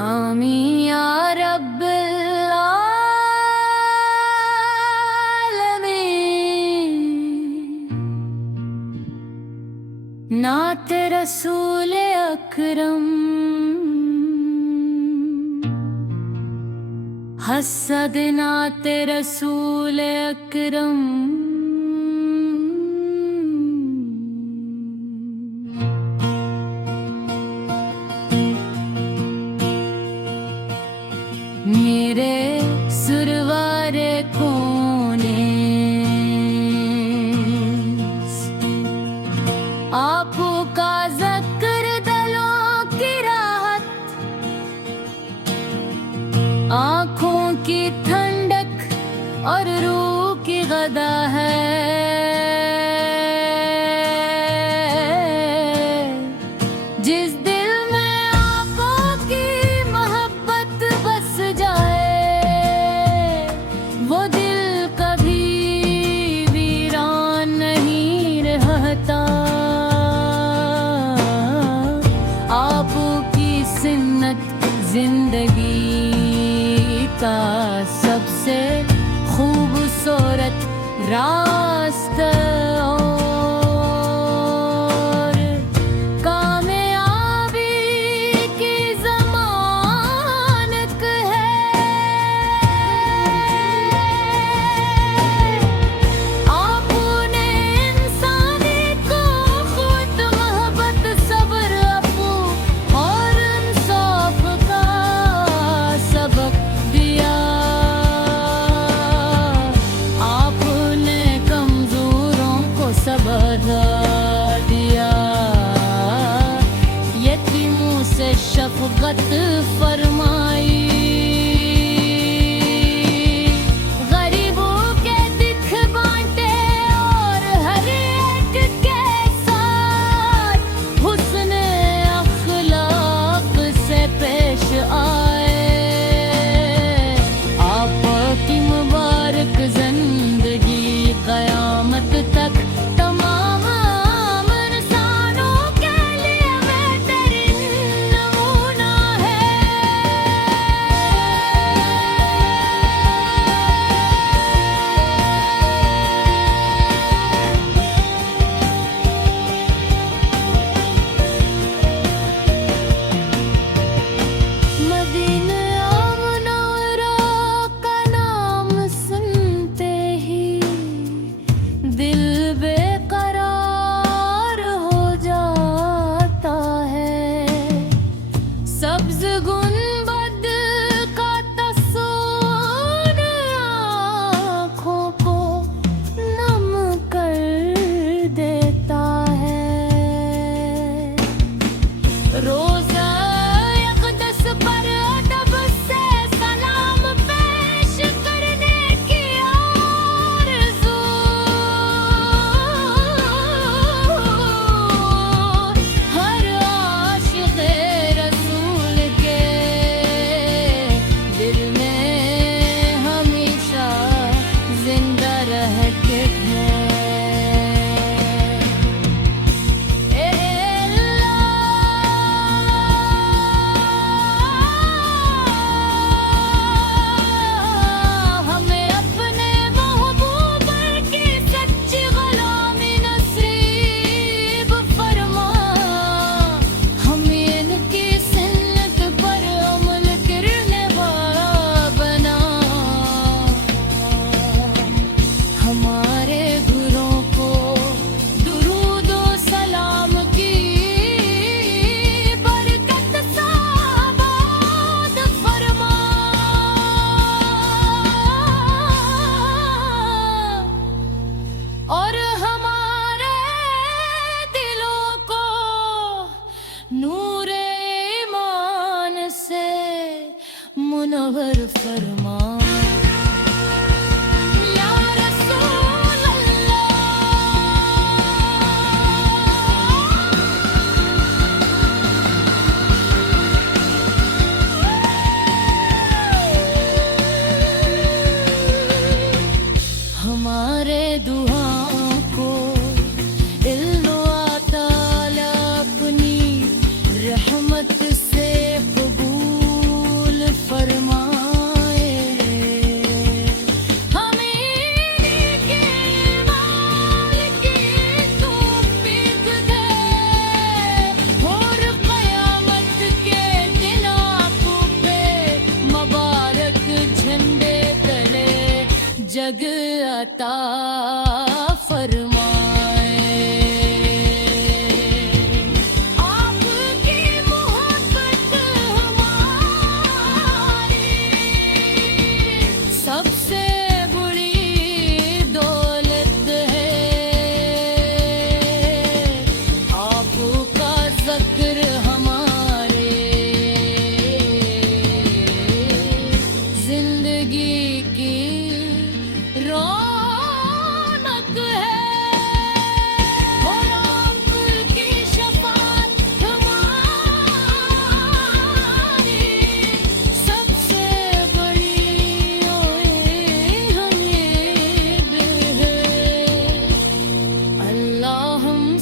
आमीन या रब्बिल आलमीन। नात रसूल अकरम हसद नात रसूल अकरम। मेरे सुरवारे कोने आपू का ज़िक्र दिलों की राहत, आँखों की ठंडक और रूह की गदा है। जिस दिल में आँखों की मोहब्बत बस जाए, वो दिल कभी वीरान नहीं रहता। आपकी सुन्नत जिंदगी का सबसे खूबसूरत रास्ता और कामयाबी की ज़मानत है। आपने इंसानी को खुद मोहब्बत सब्र अफू और इंसाफ का सबक दिया। आपने कमजोरों को सबक दिया, यतीमों से शफकत फरमाई। गरीबों के दुख बांटे और हर एक के साथ हुस्न अखलाक से पेश आए। आपकी मुबारक जिंदगी कयामत तक तमाम इंसानों के लिए बेहतरीन नमूना है। मदीना मुनव्वरा का नाम सुनते ही दिल बेकरार हो जाता है। सब्ज गुंबद का तस्वीर आँखों को नम कर देता है। रोज़ा अक़दस पर अदब से सलाम पेश करने की आरज़ू हर आशिक़े रसूल के दिल में हमेशा जिंदा रहते हैं। हमें अपने महबूब की सच्ची गुलामी नसीब फरमा। हमें इनकी सुन्नत पर अमल करने वाला बना। हमारे घरों को दुरूद व सलाम की बरकत से आबाद फरमा। और हमारे दिलों को नूरे ईमान से मुनव्वर फरमा। या रसूल अल्लाह। हमारे दुआओं को इल्म ताला अपनी रहमत से कबूल जग अता फरमाए। आपकी मोहब्बत हमारी सबसे बड़ी दौलत है। आपका ज़िक्र हमारे जिंदगी की रौनक है। और आपकी शफ़ाअत हमारी सबसे बड़ी उम्मीद है। अल्लाहुम्मा